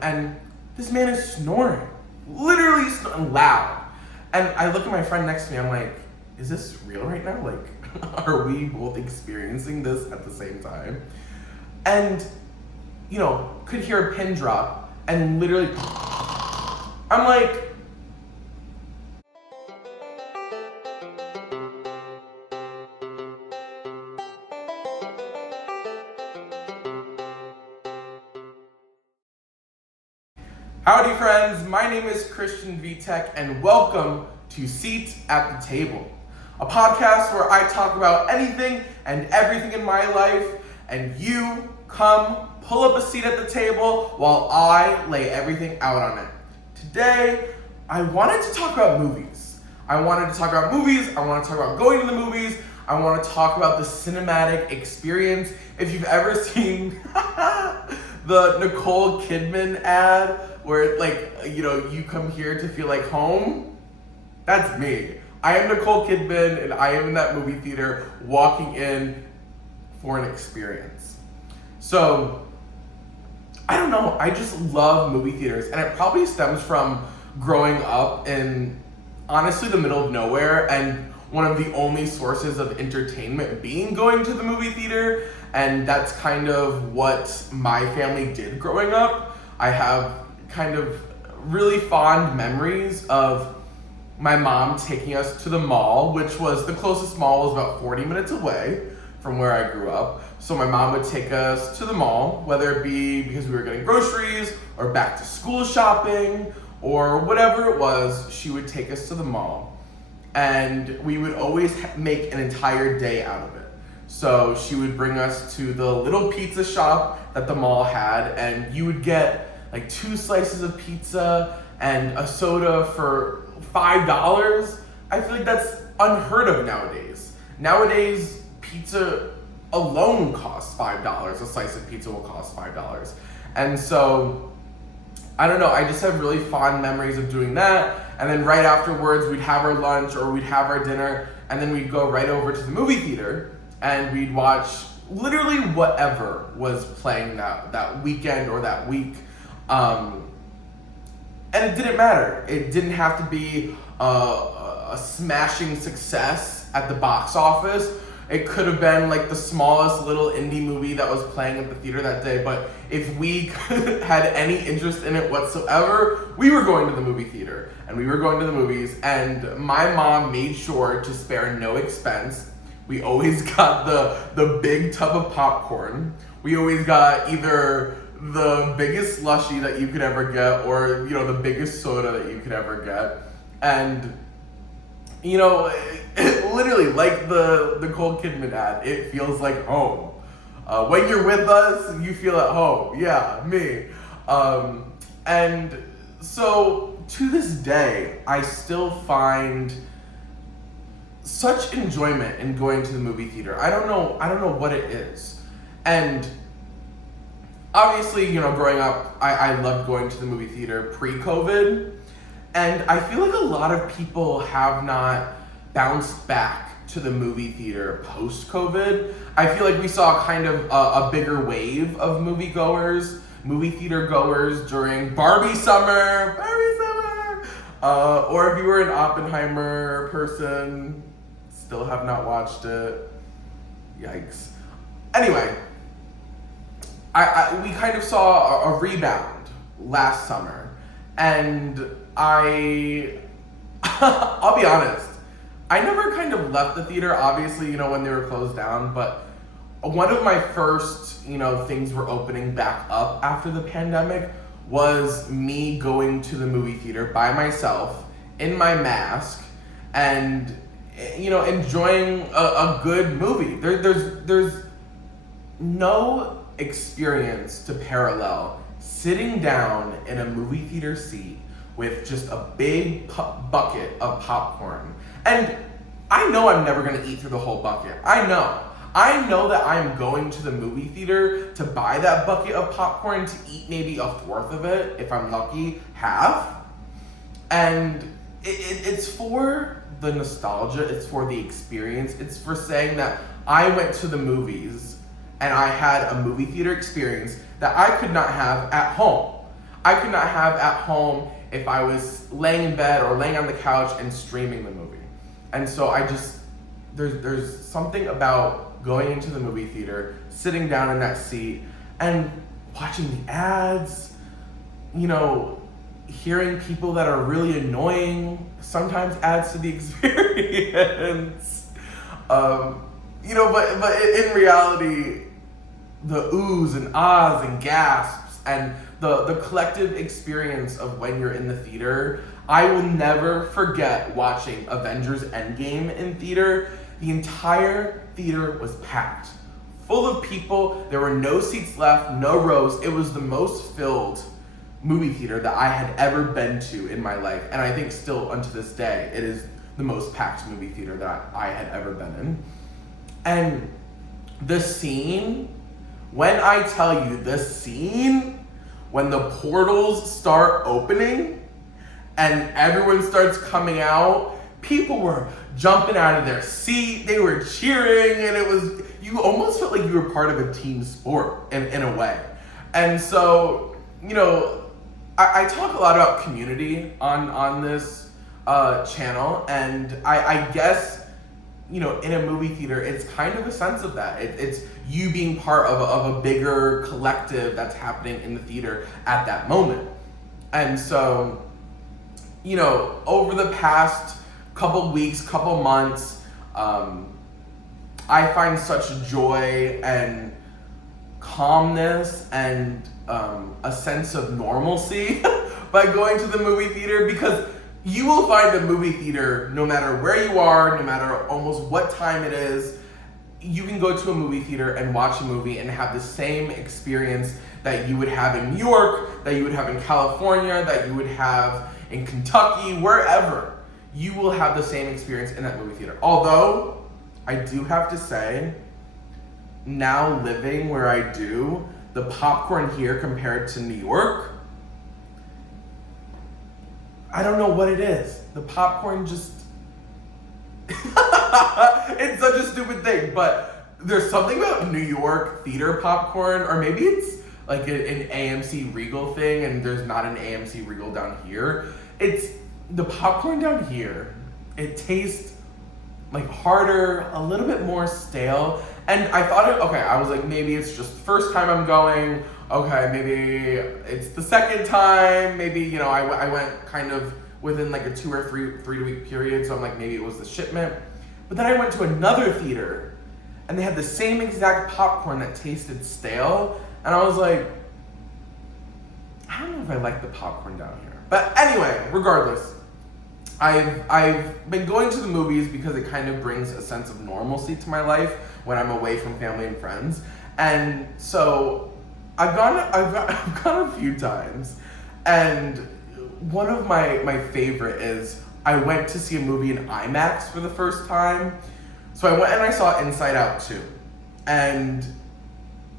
and this man is snoring. Literally snoring loud. And I look at my friend next to me, I'm like, is this real right now? Like, are we both experiencing this at the same time? And, could hear a pin drop, and literally, I'm like, howdy friends, my name is Christian Vitek, and welcome to Seat at the Table, a podcast where I talk about anything and everything in my life, and you come pull up a seat at the table while I lay everything out on it. Today, I wanted to talk about movies. I want to talk about going to the movies. I want to talk about the cinematic experience. If you've ever seen the Nicole Kidman ad where you come here to feel like home, that's me. I am Nicole Kidman, and I am in that movie theater walking in for an experience. So, I don't know, I just love movie theaters, and it probably stems from growing up in, honestly, the middle of nowhere, and one of the only sources of entertainment being going to the movie theater, and that's kind of what my family did growing up. I have kind of really fond memories of my mom taking us to the mall, which was, the closest mall was about 40 minutes away from where I grew up. So my mom would take us to the mall, whether it be because we were getting groceries or back to school shopping or whatever it was, she would take us to the mall. And we would always make an entire day out of it. So she would bring us to the little pizza shop that the mall had, and you would get like 2 slices of pizza and a soda for $5. I feel like that's unheard of nowadays. Nowadays, pizza alone costs $5. A slice of pizza will cost $5. And so, I don't know, I just have really fond memories of doing that. And then right afterwards, we'd have our lunch or we'd have our dinner, and then we'd go right over to the movie theater and we'd watch literally whatever was playing that weekend or that week. And it didn't matter. It didn't have to be a smashing success at the box office. It could have been like the smallest little indie movie that was playing at the theater that day, but if we had any interest in it whatsoever, we were going to the movie theater, and we were going to the movies, and my mom made sure to spare no expense. We always got the big tub of popcorn. We always got either the biggest slushie that you could ever get, or the biggest soda that you could ever get. And literally, like the Nicole Kidman ad, it feels like home. When you're with us, you feel at home. Yeah, me. And so to this day, I still find such enjoyment in going to the movie theater. I don't know what it is. And obviously, growing up, I loved going to the movie theater pre-COVID. And I feel like a lot of people have not bounced back to the movie theater post-COVID. I feel like we saw kind of a bigger wave of movie theater goers during Barbie summer, or if you were an Oppenheimer person, still have not watched it, yikes. Anyway, we kind of saw a rebound last summer, and I'll be honest, I never kind of left the theater, obviously, when they were closed down, but one of my first, things were opening back up after the pandemic was me going to the movie theater by myself in my mask and, enjoying a good movie. There's no experience to parallel sitting down in a movie theater seat with just a big bucket of popcorn. And I know I'm never gonna eat through the whole bucket. I know that I'm going to the movie theater to buy that bucket of popcorn to eat maybe a fourth of it, if I'm lucky, half. And it's for the nostalgia, it's for the experience, it's for saying that I went to the movies and I had a movie theater experience that I could not have at home. I could not have at home if I was laying in bed or laying on the couch and streaming the movie. And so I just, there's something about going into the movie theater, sitting down in that seat, and watching the ads, you know, hearing people that are really annoying sometimes adds to the experience. You know, but in reality, the oohs and ahs and gasps and the collective experience of when you're in the theater, I will never forget watching Avengers Endgame in theater. The entire theater was packed, full of people. There were no seats left, no rows. It was the most filled movie theater that I had ever been to in my life. And I think still unto this day, it is the most packed movie theater that I had ever been in. And the scene, when I tell you the scene, when the portals start opening and everyone starts coming out, people were jumping out of their seat, they were cheering, and it was, you almost felt like you were part of a team sport in a way. And so, you know, I talk a lot about community on this channel, and I guess, you know, in a movie theater, it's kind of a sense of that. It's you being part of a bigger collective that's happening in the theater at that moment. And so, you know, over the past couple weeks, couple months, I find such joy and calmness and a sense of normalcy by going to the movie theater, because you will find a movie theater no matter where you are, no matter almost what time it is. You can go to a movie theater and watch a movie and have the same experience that you would have in New York, that you would have in California, that you would have in Kentucky, wherever. You will have the same experience in that movie theater. Although, I do have to say, now living where I do, the popcorn here compared to New York, I don't know what it is. The popcorn just, it's such a stupid thing, but there's something about New York theater popcorn, or maybe it's like an AMC Regal thing and there's not an AMC Regal down here. It's the popcorn down here, it tastes like harder, a little bit more stale. And I thought, I was like, maybe it's just the first time I'm going. Okay, maybe it's the second time. Maybe, you know, I went kind of within like a 2 or 3 week period. So I'm like, maybe it was the shipment. But then I went to another theater and they had the same exact popcorn that tasted stale. And I was like, I don't know if I like the popcorn down here. But anyway, regardless, I've been going to the movies because it kind of brings a sense of normalcy to my life when I'm away from family and friends. And so I've gone a few times, and one of my favorite is I went to see a movie in IMAX for the first time. So I went and I saw Inside Out 2. And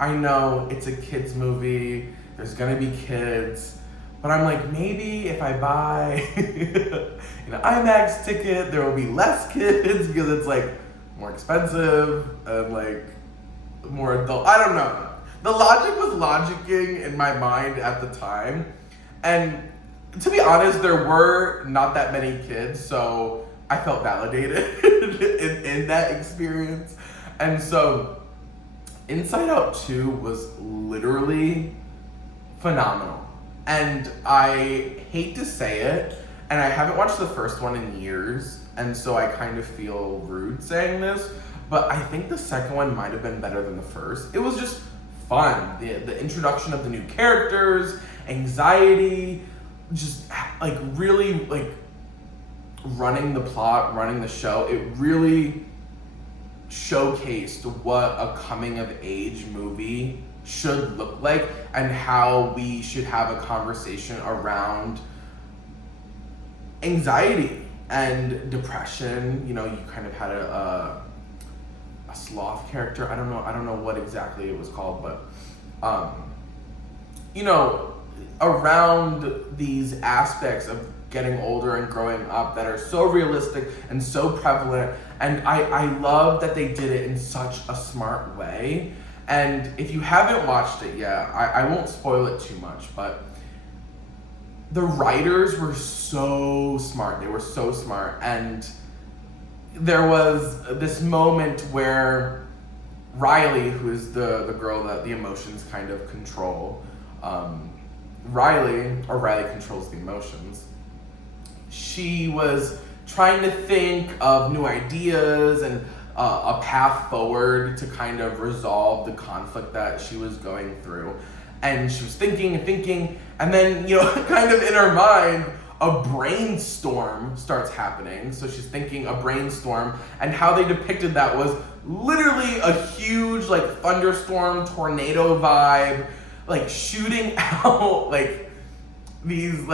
I know it's a kid's movie, there's gonna be kids, but I'm like, maybe if I buy an IMAX ticket, there will be less kids because it's like more expensive and like more adult. I don't know. The logic was logicking in my mind at the time. And to be honest, there were not that many kids, so I felt validated in that experience. And so Inside Out 2 was literally phenomenal. And I hate to say it, and I haven't watched the first one in years, and so I kind of feel rude saying this, but I think the second one might have been better than the first. It was just fun. The introduction of the new characters, anxiety, just like really like running the plot, running the show. It really showcased what a coming of age movie should look like and how we should have a conversation around anxiety and depression. You know, you kind of had a sloth character. I don't know what exactly it was called, but you know, around these aspects of getting older and growing up that are so realistic and so prevalent. And I love that they did it in such a smart way. And if you haven't watched it yet, I won't spoil it too much, but the writers were so smart. They were so smart. And there was this moment where Riley, who is the girl that the emotions kind of control, Riley controls the emotions. She was trying to think of new ideas and a path forward to kind of resolve the conflict that she was going through. And she was thinking and thinking, and then, kind of in her mind, a brainstorm starts happening. So she's thinking a brainstorm, and how they depicted that was literally a huge, thunderstorm, tornado vibe, shooting out, these,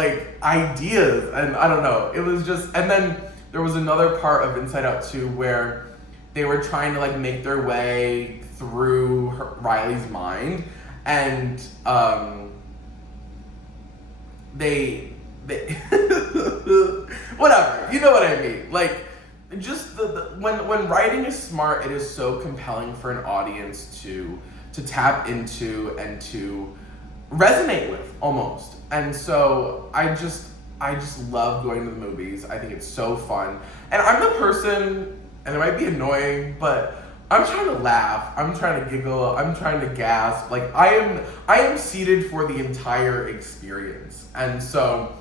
ideas. And I don't know, it was just, and then there was another part of Inside Out 2 where they were trying to, make their way through Riley's mind. And they whatever, you know what I mean. Just when writing is smart, it is so compelling for an audience to tap into and to resonate with almost. And so I just love going to the movies. I think it's so fun. And I'm the person, and it might be annoying, but I'm trying to laugh, I'm trying to giggle, I'm trying to gasp. I am seated for the entire experience. And so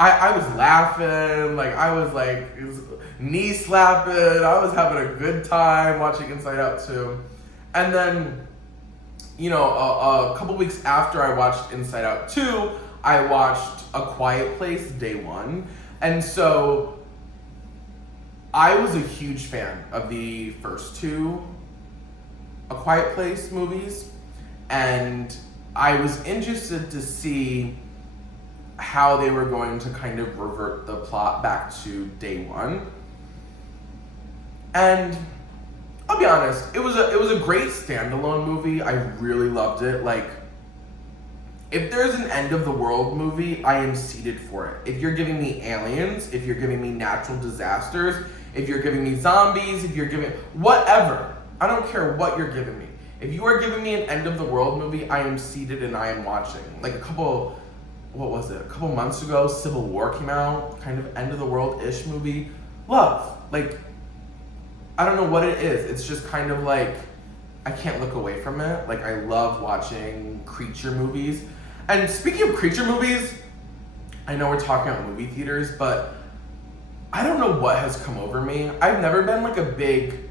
I was laughing, I was knee slapping, I was having a good time watching Inside Out 2. And then, a couple weeks after I watched Inside Out 2, I watched A Quiet Place Day 1. And so I was a huge fan of the first two A Quiet Place movies, and I was interested to see how they were going to kind of revert the plot back to Day 1. And I'll be honest, it was a great standalone movie. I really loved it. If there's an end of the world movie, I am seated for it. If you're giving me aliens, if you're giving me natural disasters, if you're giving me zombies, if you're giving whatever, I don't care what you're giving me. If you are giving me an end of the world movie, I am seated and I am watching. A couple months ago, Civil War came out, kind of end of the world-ish movie. Love. I don't know what it is. It's just kind of I can't look away from it. I love watching creature movies. And speaking of creature movies, I know we're talking about movie theaters, but I don't know what has come over me. I've never been a big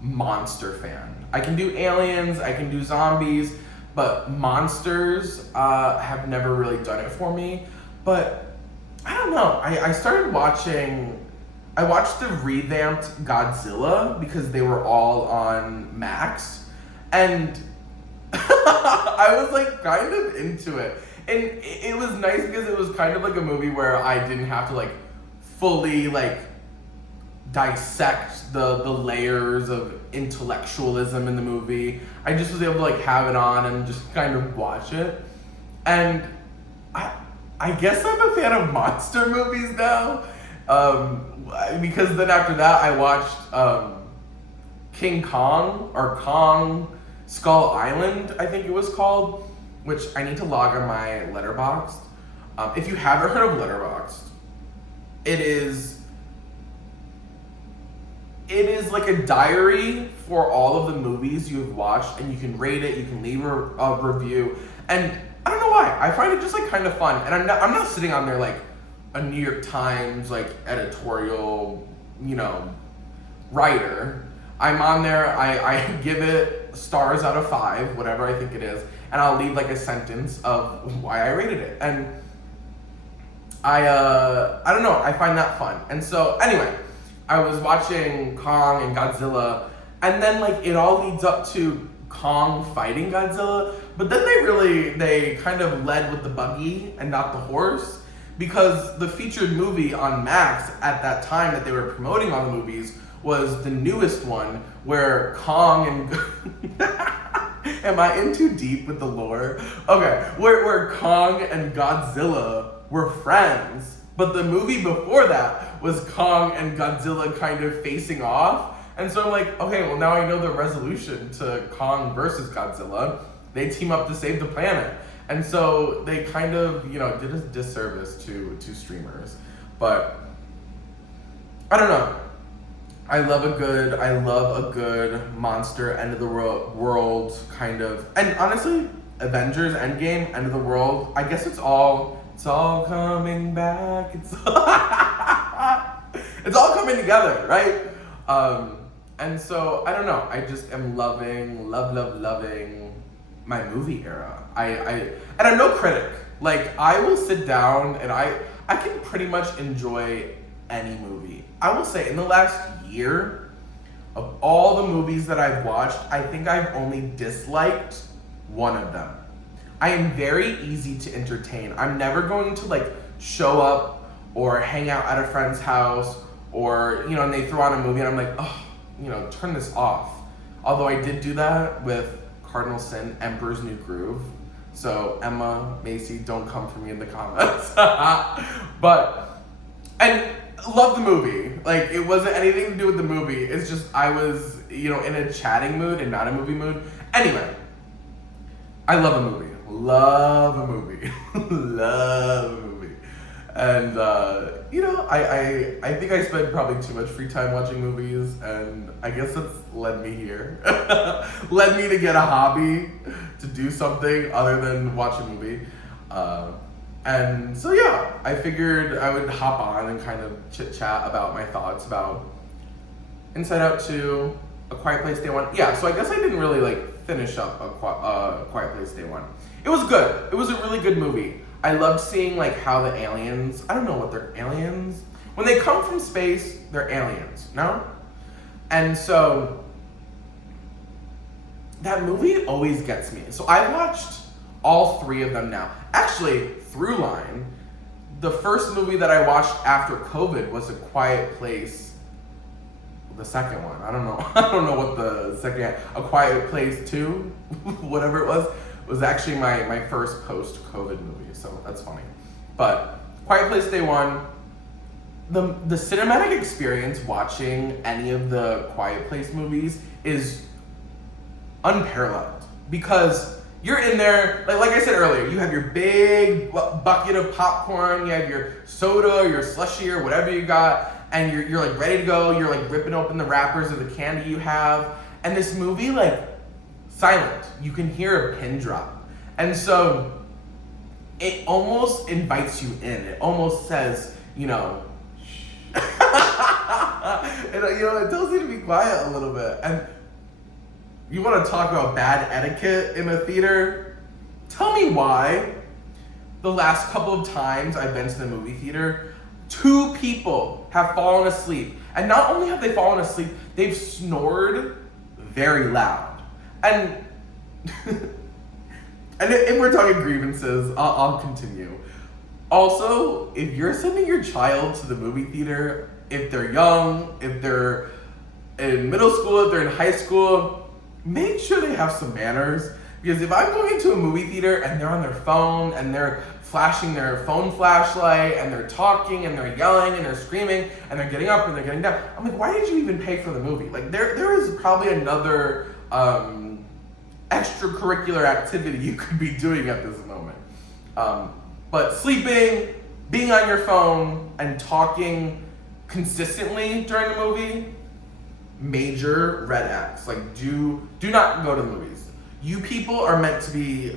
monster fan. I can do aliens, I can do zombies, but monsters have never really done it for me. But I don't know. I started watching. I watched the revamped Godzilla because they were all on Max, and I was kind of into it. And it was nice because it was kind of a movie where I didn't have to fully dissect the layers of intellectualism in the movie. I just was able to have it on and just kind of watch it. And I guess I'm a fan of monster movies now. Because then after that I watched King Kong, or Kong Skull Island, I think it was called, which I need to log on my Letterboxd. If you haven't heard of Letterboxd, it is a diary for all of the movies you have watched, and you can rate it, you can leave a review, and I don't know why, I find it just kind of fun. And I'm not sitting on there a New York Times editorial, writer. I'm on there, I give it stars out of 5, whatever I think it is, and I'll leave a sentence of why I rated it. And I don't know, I find that fun. And so anyway, I was watching Kong and Godzilla, and then it all leads up to Kong fighting Godzilla, but then they kind of led with the buggy and not the horse, because the featured movie on Max at that time that they were promoting all the movies was the newest one where Kong and am I in too deep with the lore? Okay, where Kong and Godzilla were friends. But the movie before that was Kong and Godzilla kind of facing off. And so I'm okay, well now I know the resolution to Kong versus Godzilla. They team up to save the planet. And so they kind of, did a disservice to streamers. But I don't know. I love a good monster end of the world kind of, and honestly, Avengers Endgame end of the world. I guess it's all coming back. It's it's all coming together, right? And so I don't know. I just am loving my movie era. And I'm no critic. Like, I will sit down and I can pretty much enjoy any movie. I will say, in the last year, of all the movies that I've watched, I think I've only disliked one of them. I am very easy to entertain. I'm never going to show up or hang out at a friend's house or, and they throw on a movie and I'm like, oh, turn this off. Although I did do that with Cardinal Sin, Emperor's New Groove. So Emma, Macy, don't come for me in the comments. And love the movie. Like, it wasn't anything to do with the movie. It's just I was, in a chatting mood and not a movie mood. Anyway, I love a movie. Love a movie. Love a movie. And, I think I spend probably too much free time watching movies, and I guess that's led me here. Led me to get a hobby, to do something other than watch a movie. And so, yeah, I figured I would hop on and kind of chit-chat about my thoughts about Inside Out 2, A Quiet Place Day 1. Yeah, so I guess I didn't really, finish up A Quiet Place Day 1. It was good. It was a really good movie. I loved seeing, how the aliens... I don't know what they're aliens. When they come from space, they're aliens, no? And so, that movie always gets me. So I watched all three of them now. Actually, Through Line, the first movie that I watched after COVID was A Quiet Place, the second one. I don't know what the second, A Quiet Place 2, whatever it was actually my first post-COVID movie, so that's funny. But Quiet Place Day 1, the cinematic experience watching any of the Quiet Place movies is unparalleled, because you're in there, like I said earlier, you have your big bucket of popcorn, you have your soda, your slushie, or whatever you got, and you're ready to go, you're ripping open the wrappers of the candy you have, and this movie, silent. You can hear a pin drop. And so, it almost invites you in. It almost says, shh. It tells you to be quiet a little bit. And you want to talk about bad etiquette in a theater? Tell me why the last couple of times I've been to the movie theater, 2 people have fallen asleep. And not only have they fallen asleep, they've snored very loud. And if we're talking grievances, I'll continue. Also, if you're sending your child to the movie theater, if they're young, if they're in middle school, if they're in high school, make sure they have some manners. Because if I'm going into a movie theater and they're on their phone and they're flashing their phone flashlight and they're talking and they're yelling and they're screaming and they're getting up and they're getting down, I'm like, why did you even pay for the movie? There is probably another extracurricular activity you could be doing at this moment. But sleeping, being on your phone, and talking consistently during a movie, major red X. Do not go to the movies. You people are meant to be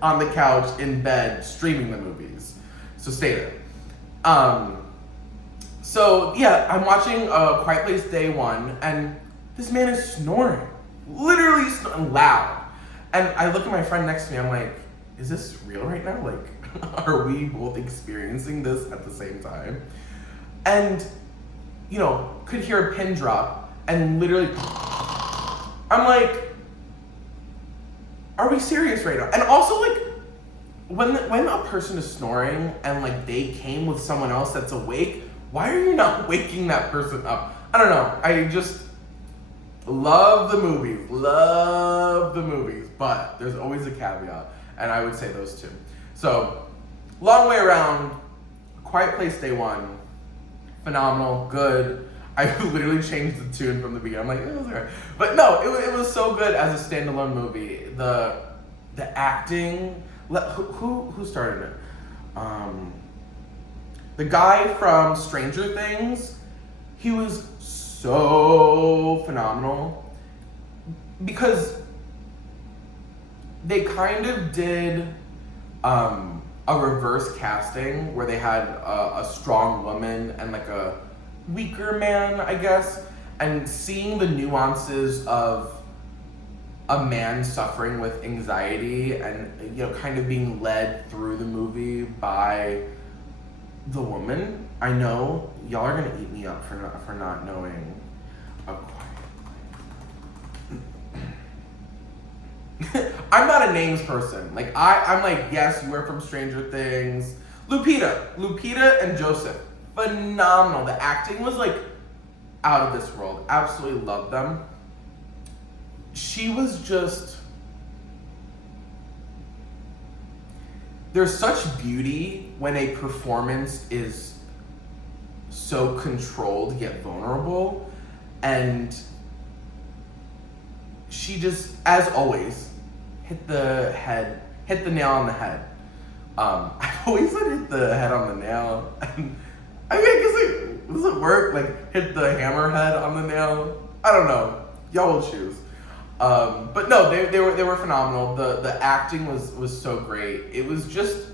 on the couch, in bed, streaming the movies. So stay there. So yeah, I'm watching Quiet Place Day 1, and this man is snoring. Literally snoring loud. And I look at my friend next to me, I'm like, is this real right now? Are we both experiencing this at the same time? And, could hear a pin drop, and literally, I'm like, are we serious right now? And also, when a person is snoring and they came with someone else that's awake, why are you not waking that person up? I don't know. I just love the movies, but there's always a caveat, and I would say those 2. So, long way around, Quiet Place Day 1, phenomenal, good. I literally changed the tune from the beginning. I'm like, it was alright. But no, it was so good as a standalone movie. The acting, who started it? The guy from Stranger Things, he was so phenomenal because they kind of did a reverse casting where they had a strong woman and like a weaker man, I guess, and seeing the nuances of a man suffering with anxiety and, you know, kind of being led through the movie by the woman. I know y'all are gonna eat me up for not knowing A Quiet Place. I'm not a names person. Like I'm like, yes, you were from Stranger Things. Lupita and Joseph, phenomenal. The acting was like out of this world. Absolutely loved them. She was just, there's such beauty when a performance is so controlled yet vulnerable, and she just, as always, hit the nail on the head. I've always said hit the head on the nail. I mean, I guess does it work? Like hit the hammerhead on the nail? I don't know. Y'all will choose. But no, they were phenomenal. The acting was so great. It was just,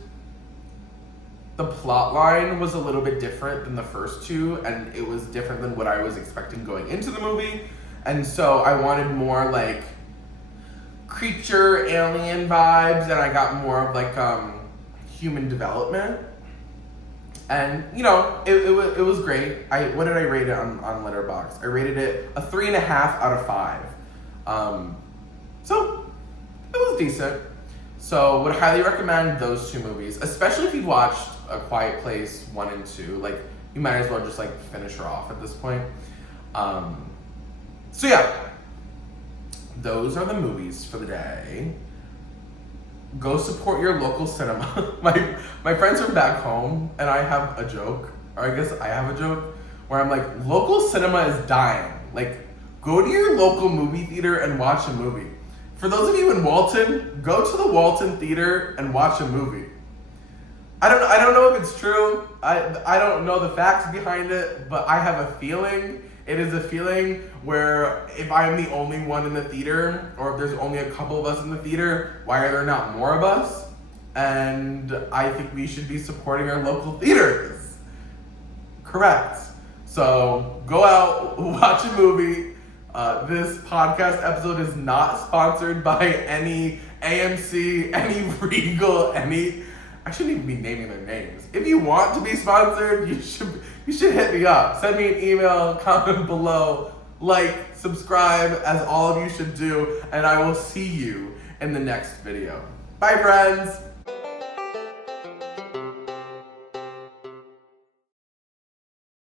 the plot line was a little bit different than the first two, and it was different than what I was expecting going into the movie. And so I wanted more like creature alien vibes, and I got more of like human development. And you know, it was great. What did I rate it on Letterboxd? I rated it a 3.5 out of 5. So it was decent. So would highly recommend those two movies, especially if you've watched A Quiet Place 1 and 2. Like, you might as well just like finish her off at this point. So yeah, those are the movies for the day. Go support your local cinema. My friends are back home, and I have a joke, or I guess I have a joke, where I'm like, local cinema is dying. Like, go to your local movie theater and watch a movie. For those of you in Walton, go to the Walton Theater and watch a movie. I don't know if it's true. I don't know the facts behind it, but I have a feeling. It is a feeling where if I'm the only one in the theater, or if there's only a couple of us in the theater, why are there not more of us? And I think we should be supporting our local theaters. Correct. So go out, watch a movie. This podcast episode is not sponsored by any AMC, any Regal, I shouldn't even be naming their names. If you want to be sponsored, you should hit me up. Send me an email, comment below, like, subscribe, as all of you should do, and I will see you in the next video. Bye, friends.